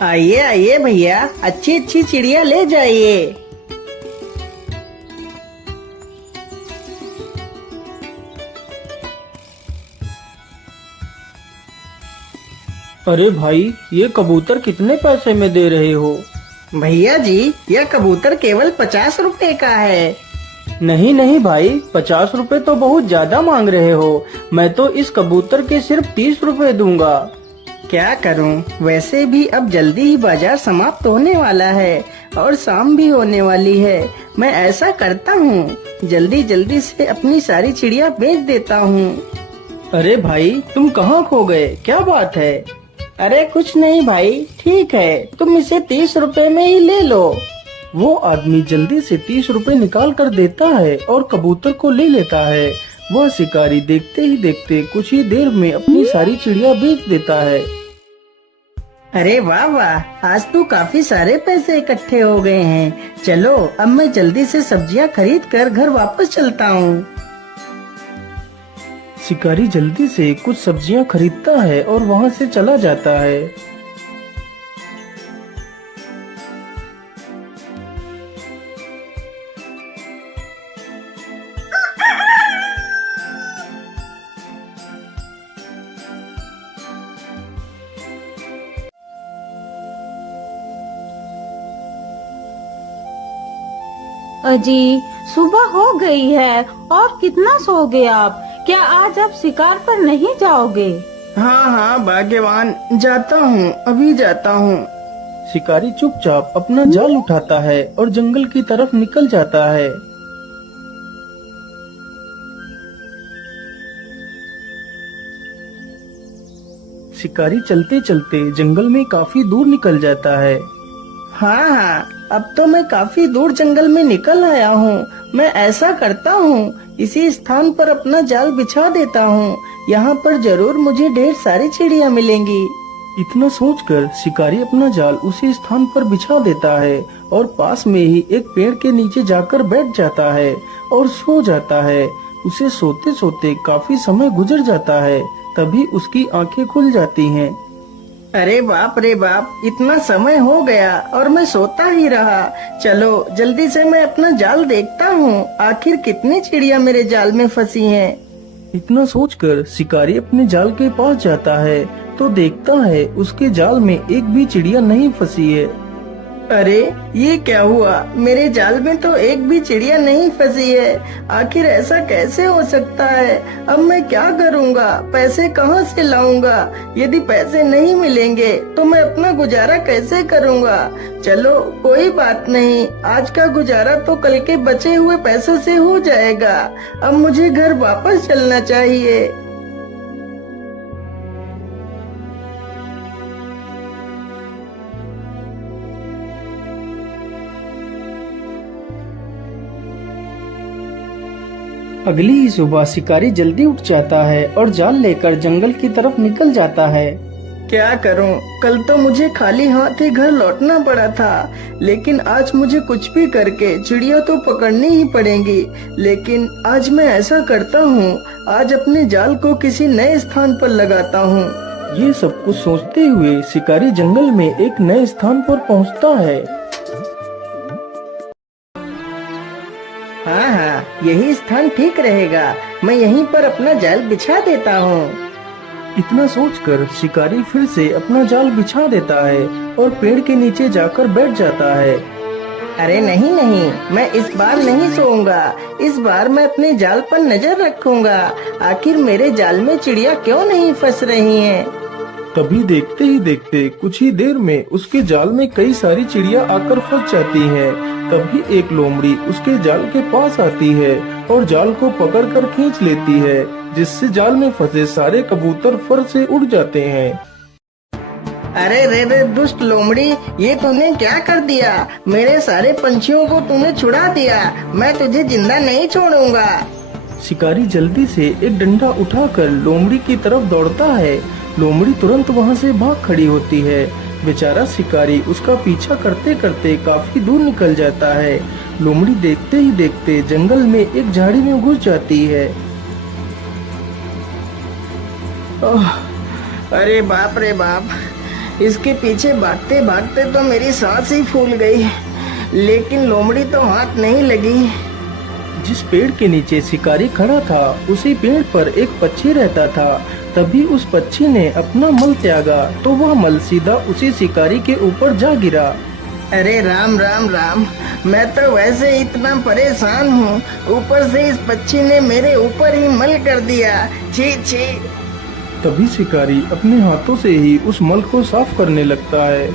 आइए आइए भैया, अच्छी अच्छी चिड़िया ले जाइए। अरे भाई, ये कबूतर कितने पैसे में दे रहे हो? भैया जी, यह कबूतर केवल 50 रुपए का है। नहीं नहीं भाई, 50 रुपए तो बहुत ज्यादा मांग रहे हो। मैं तो इस कबूतर के सिर्फ 30 रुपए दूंगा। क्या करूं, वैसे भी अब जल्दी ही बाजार समाप्त होने वाला है और शाम भी होने वाली है। मैं ऐसा करता हूं, जल्दी जल्दी से अपनी सारी चिड़िया बेच देता हूं। अरे भाई, तुम कहाँ खो गए? क्या बात है? अरे कुछ नहीं भाई, ठीक है, तुम इसे 30 रुपए में ही ले लो। वो आदमी जल्दी से 30 रुपए निकाल कर देता है और कबूतर को ले लेता है। वह शिकारी देखते ही देखते कुछ ही देर में अपनी सारी चिड़िया बेच देता है। अरे वाह वाह, आज तो काफी सारे पैसे इकट्ठे हो गए हैं। चलो अब मैं जल्दी से सब्जियां खरीद कर घर वापस चलता हूँ। शिकारी जल्दी से कुछ सब्जियां खरीदता है और वहाँ से चला जाता है। अजी, सुबह हो गई है और कितना सोओगे आप? क्या आज आप शिकार पर नहीं जाओगे? हाँ हाँ भाग्यवान, जाता हूँ, अभी जाता हूँ। शिकारी चुपचाप अपना जाल उठाता है और जंगल की तरफ निकल जाता है। शिकारी चलते चलते जंगल में काफी दूर निकल जाता है। हाँ हाँ, अब तो मैं काफी दूर जंगल में निकल आया हूँ। मैं ऐसा करता हूँ, इसी स्थान पर अपना जाल बिछा देता हूँ। यहाँ पर जरूर मुझे ढेर सारी चिड़िया मिलेंगी। इतना सोचकर शिकारी अपना जाल उसी स्थान पर बिछा देता है और पास में ही एक पेड़ के नीचे जाकर बैठ जाता है और सो जाता है। उसे सोते सोते काफी समय गुजर जाता है। तभी उसकी आंखें खुल जाती हैं। अरे बाप रे बाप, इतना समय हो गया और मैं सोता ही रहा। चलो जल्दी से मैं अपना जाल देखता हूँ, आखिर कितनी चिड़िया मेरे जाल में फंसी हैं। इतना सोचकर शिकारी अपने जाल के पास जाता है तो देखता है उसके जाल में एक भी चिड़िया नहीं फंसी है। अरे ये क्या हुआ, मेरे जाल में तो एक भी चिड़िया नहीं फंसी है। आखिर ऐसा कैसे हो सकता है? अब मैं क्या करूँगा, पैसे कहाँ से लाऊंगा? यदि पैसे नहीं मिलेंगे तो मैं अपना गुजारा कैसे करूँगा? चलो कोई बात नहीं, आज का गुजारा तो कल के बचे हुए पैसों से हो जाएगा। अब मुझे घर वापस चलना चाहिए। अगली ही सुबह शिकारी जल्दी उठ जाता है और जाल लेकर जंगल की तरफ निकल जाता है। क्या करूं, कल तो मुझे खाली हाथ ही घर लौटना पड़ा था, लेकिन आज मुझे कुछ भी करके चिड़िया तो पकड़नी ही पड़ेगी। लेकिन आज मैं ऐसा करता हूँ, आज अपने जाल को किसी नए स्थान पर लगाता हूँ। ये सब कुछ सोचते हुए शिकारी जंगल में एक नए स्थान पर पहुँचता है। हाँ हाँ, यही स्थान ठीक रहेगा। मैं यहीं पर अपना जाल बिछा देता हूँ। इतना सोचकर शिकारी फिर से अपना जाल बिछा देता है और पेड़ के नीचे जाकर बैठ जाता है। अरे नहीं नहीं, मैं इस बार नहीं सोऊंगा। इस बार मैं अपने जाल पर नजर रखूंगा, आखिर मेरे जाल में चिड़िया क्यों नहीं फंस रही हैं। तभी देखते ही देखते कुछ ही देर में उसके जाल में कई सारी चिड़िया आकर फंस जाती हैं। तभी एक लोमड़ी उसके जाल के पास आती है और जाल को पकड़कर खींच लेती है, जिससे जाल में फंसे सारे कबूतर फर से उड़ जाते हैं। अरे रे रे दुष्ट लोमड़ी, ये तूने क्या कर दिया? मेरे सारे पंछियों को तूने छुड़ा दिया। मैं तुझे जिंदा नहीं छोड़ूंगा। शिकारी जल्दी से एक डंडा उठाकर लोमड़ी की तरफ दौड़ता है। लोमड़ी तुरंत वहाँ से भाग खड़ी होती है। बेचारा शिकारी उसका पीछा करते करते काफी दूर निकल जाता है। लोमड़ी देखते ही देखते जंगल में एक झाड़ी में घुस जाती है। अरे बाप रे बाप, इसके पीछे भागते भागते तो मेरी सांस ही फूल गई, लेकिन लोमड़ी तो हाथ नहीं लगी। जिस पेड़ के नीचे शिकारी खड़ा था उसी पेड़ पर एक पक्षी रहता था। तभी उस पक्षी ने अपना मल त्यागा तो वह मल सीधा उसी शिकारी के ऊपर जा गिरा। अरे राम राम राम, मैं तो वैसे इतना परेशान हूँ, ऊपर से इस पक्षी ने मेरे ऊपर ही मल कर दिया। छी छी। तभी शिकारी अपने हाथों से ही उस मल को साफ करने लगता है।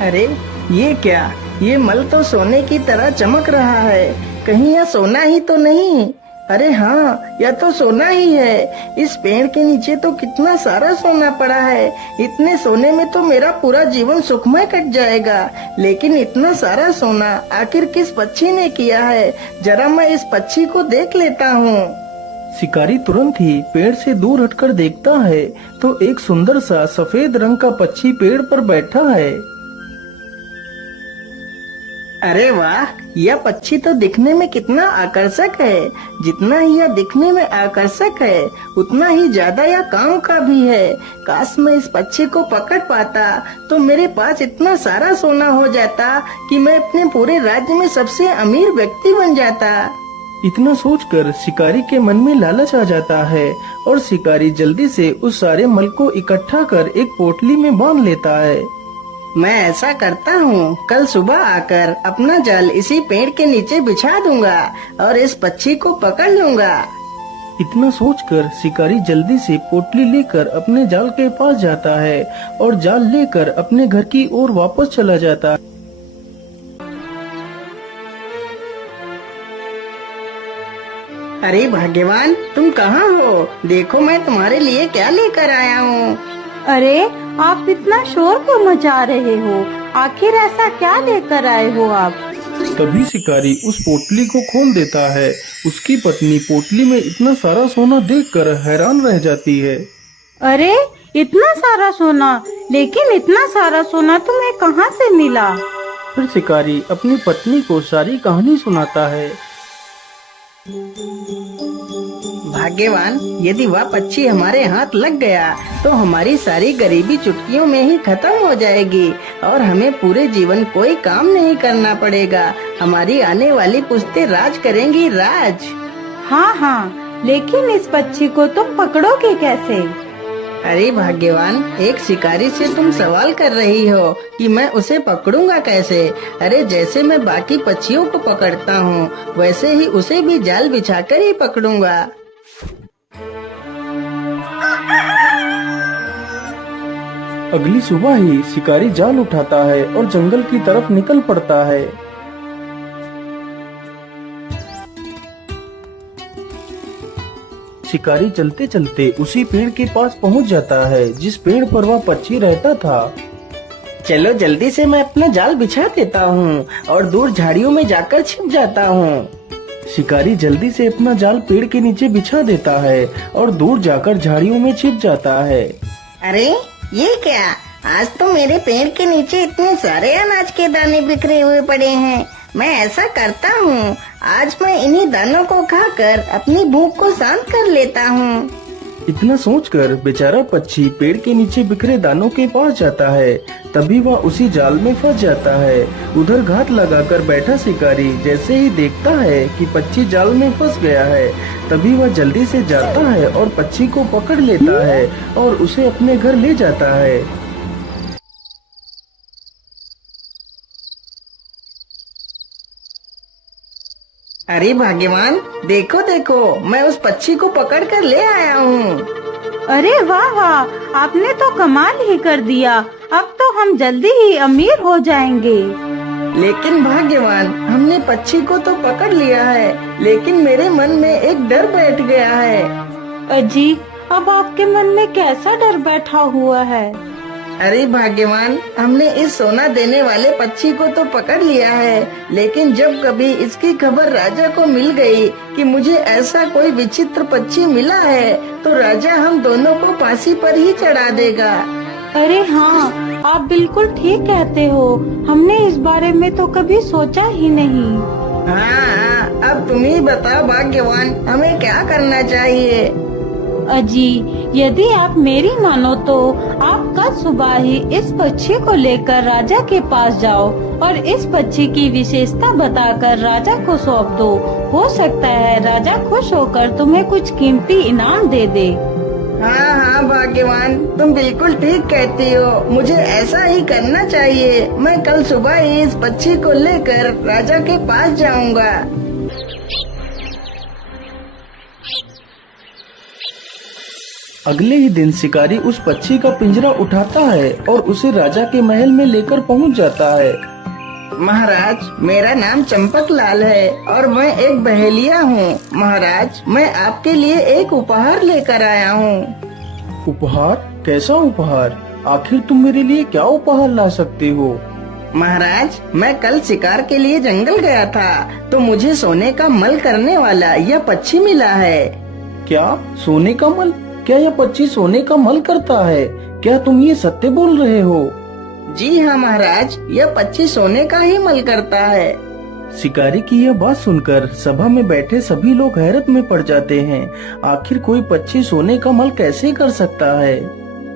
अरे ये क्या, ये मल तो सोने की तरह चमक रहा है, कहीं यह सोना ही तो नहीं? अरे हाँ, यह तो सोना ही है। इस पेड़ के नीचे तो कितना सारा सोना पड़ा है, इतने सोने में तो मेरा पूरा जीवन सुखमय कट जाएगा। लेकिन इतना सारा सोना आखिर किस पक्षी ने किया है? जरा मैं इस पक्षी को देख लेता हूँ। शिकारी तुरंत ही पेड़ से दूर हटकर देखता है तो एक सुंदर सा सफेद रंग का पक्षी पेड़ पर बैठा है। अरे वाह, यह पक्षी तो दिखने में कितना आकर्षक है। जितना ही यह दिखने में आकर्षक है उतना ही ज्यादा यह काम का भी है। काश मैं इस पक्षी को पकड़ पाता तो मेरे पास इतना सारा सोना हो जाता कि मैं अपने पूरे राज्य में सबसे अमीर व्यक्ति बन जाता। इतना सोचकर शिकारी के मन में लालच आ जाता है और शिकारी जल्दी से उस सारे मल को इकट्ठा कर एक पोटली में बांध लेता है। मैं ऐसा करता हूँ, कल सुबह आकर अपना जाल इसी पेड़ के नीचे बिछा दूंगा और इस पक्षी को पकड़ लूंगा। इतना सोचकर शिकारी जल्दी से पोटली लेकर अपने जाल के पास जाता है और जाल लेकर अपने घर की ओर वापस चला जाता है। अरे भाग्यवान, तुम कहाँ हो? देखो मैं तुम्हारे लिए क्या लेकर आया हूँ। अरे आप इतना शोर क्यों मचा रहे हो? आखिर ऐसा क्या लेकर आए हो आप? तभी शिकारी उस पोटली को खोल देता है। उसकी पत्नी पोटली में इतना सारा सोना देखकर हैरान रह जाती है। अरे इतना सारा सोना, लेकिन इतना सारा सोना तुम्हें कहाँ से मिला? फिर शिकारी अपनी पत्नी को सारी कहानी सुनाता है। भाग्यवान, यदि वह पक्षी हमारे हाथ लग गया तो हमारी सारी गरीबी चुटकियों में ही खत्म हो जाएगी और हमें पूरे जीवन कोई काम नहीं करना पड़ेगा। हमारी आने वाली पुश्तें राज करेंगी, राज। हाँ हाँ, लेकिन इस पक्षी को तुम पकड़ोगे कैसे? अरे भाग्यवान, एक शिकारी से तुम सवाल कर रही हो कि मैं उसे पकड़ूंगा कैसे? अरे जैसे मैं बाकी पक्षियों को पकड़ता हूँ वैसे ही उसे भी जाल बिछाकर ही पकड़ूंगा। अगली सुबह ही शिकारी जाल उठाता है और जंगल की तरफ निकल पड़ता है। शिकारी चलते चलते उसी पेड़ के पास पहुंच जाता है जिस पेड़ पर वह पक्षी रहता था। चलो जल्दी से मैं अपना जाल बिछा देता हूँ और दूर झाड़ियों में जाकर छिप जाता हूँ। शिकारी जल्दी से अपना जाल पेड़ के नीचे बिछा देता है और दूर जाकर झाड़ियों में छिप जाता है। अरे ये क्या, आज तो मेरे पेड़ के नीचे इतने सारे अनाज के दाने बिखरे हुए पड़े हैं। मैं ऐसा करता हूँ, आज मैं इन्हीं दानों को खाकर अपनी भूख को शांत कर लेता हूँ। इतना सोचकर बेचारा पक्षी पेड़ के नीचे बिखरे दानों के पास जाता है। तभी वह उसी जाल में फंस जाता है। उधर घात लगाकर बैठा शिकारी जैसे ही देखता है कि पक्षी जाल में फंस गया है, तभी वह जल्दी से जाता है और पक्षी को पकड़ लेता है और उसे अपने घर ले जाता है। अरे भाग्यवान, देखो देखो, मैं उस पक्षी को पकड़ कर ले आया हूँ। अरे वाह वाह, आपने तो कमाल ही कर दिया। अब तो हम जल्दी ही अमीर हो जाएंगे। लेकिन भाग्यवान, हमने पक्षी को तो पकड़ लिया है, लेकिन मेरे मन में एक डर बैठ गया है। अजी, अब आपके मन में कैसा डर बैठा हुआ है? अरे भाग्यवान, हमने इस सोना देने वाले पक्षी को तो पकड़ लिया है, लेकिन जब कभी इसकी खबर राजा को मिल गई कि मुझे ऐसा कोई विचित्र पक्षी मिला है, तो राजा हम दोनों को फांसी पर ही चढ़ा देगा। अरे हाँ, आप बिल्कुल ठीक कहते हो। हमने इस बारे में तो कभी सोचा ही नहीं। हाँ, अब तुम ही बताओ भाग्यवान, हमें क्या करना चाहिए? अजी, यदि आप मेरी मानो तो आप कल सुबह ही इस पक्षी को लेकर राजा के पास जाओ और इस पक्षी की विशेषता बताकर राजा को सौंप दो। हो सकता है राजा खुश होकर तुम्हें कुछ कीमती इनाम दे दे। हाँ हाँ भाग्यवान, तुम बिल्कुल ठीक कहती हो। मुझे ऐसा ही करना चाहिए। मैं कल सुबह ही इस पक्षी को लेकर राजा के पास जाऊंगा। अगले ही दिन शिकारी उस पक्षी का पिंजरा उठाता है और उसे राजा के महल में लेकर पहुंच जाता है। महाराज, मेरा नाम चंपक लाल है और मैं एक बहेलिया हूँ। महाराज, मैं आपके लिए एक उपहार लेकर आया हूँ। उपहार? कैसा उपहार? आखिर तुम मेरे लिए क्या उपहार ला सकते हो? महाराज, मैं कल शिकार के लिए जंगल गया था तो मुझे सोने का मल करने वाला यह पक्षी मिला है। क्या? सोने का मल? क्या यह पक्षी सोने का मल करता है? क्या तुम ये सत्य बोल रहे हो? जी हाँ महाराज, यह पक्षी सोने का ही मल करता है। शिकारी की यह बात सुनकर सभा में बैठे सभी लोग हैरत में पड़ जाते हैं। आखिर कोई पक्षी सोने का मल कैसे कर सकता है?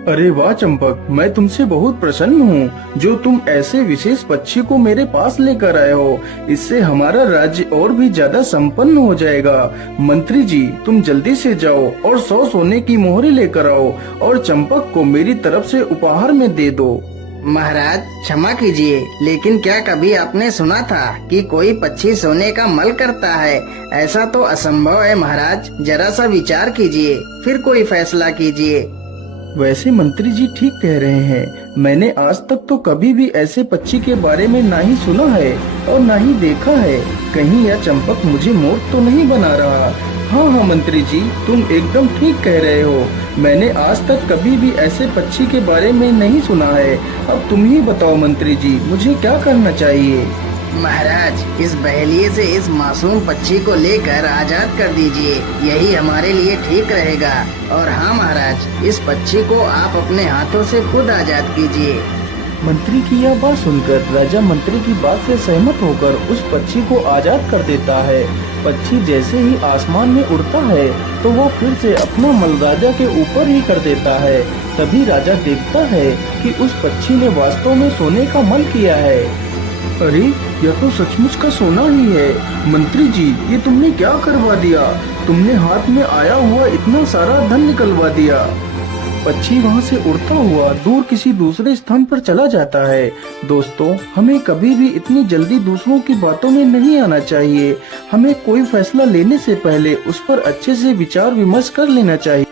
अरे वाह चंपक, मैं तुमसे बहुत प्रसन्न हूँ जो तुम ऐसे विशेष पक्षी को मेरे पास लेकर आए हो। इससे हमारा राज्य और भी ज्यादा संपन्न हो जाएगा। मंत्री जी, तुम जल्दी से जाओ और 100 सोने की मोहरें लेकर आओ और चंपक को मेरी तरफ से उपहार में दे दो। महाराज क्षमा कीजिए, लेकिन क्या कभी आपने सुना था कि कोई पक्षी सोने का मल करता है? ऐसा तो असंभव है महाराज। जरा सा विचार कीजिए, फिर कोई फैसला कीजिए। वैसे मंत्री जी ठीक कह रहे हैं। मैंने आज तक तो कभी भी ऐसे पक्षी के बारे में ना ही सुना है और ना ही देखा है। कहीं यह चंपक मुझे मूर्ख तो नहीं बना रहा? हाँ हाँ मंत्री जी, तुम एकदम ठीक कह रहे हो। मैंने आज तक कभी भी ऐसे पक्षी के बारे में नहीं सुना है। अब तुम ही बताओ मंत्री जी, मुझे क्या करना चाहिए? महाराज, इस बहेलिए से इस मासूम पक्षी को लेकर आजाद कर दीजिए। यही हमारे लिए ठीक रहेगा। और हाँ महाराज, इस पक्षी को आप अपने हाथों से खुद आजाद कीजिए। मंत्री की यह बात सुनकर राजा मंत्री की बात से सहमत होकर उस पक्षी को आजाद कर देता है। पक्षी जैसे ही आसमान में उड़ता है तो वो फिर से अपना मल राजा के ऊपर ही कर देता है। तभी राजा देखता है कि उस पक्षी ने वास्तव में सोने का मल किया है। अरे, यह तो सचमुच का सोना ही है। मंत्री जी, ये तुमने क्या करवा दिया? तुमने हाथ में आया हुआ इतना सारा धन निकलवा दिया। पक्षी वहाँ से उड़ता हुआ दूर किसी दूसरे स्थान पर चला जाता है। दोस्तों, हमें कभी भी इतनी जल्दी दूसरों की बातों में नहीं आना चाहिए। हमें कोई फैसला लेने से पहले उस पर अच्छे से विचार विमर्श कर लेना चाहिए।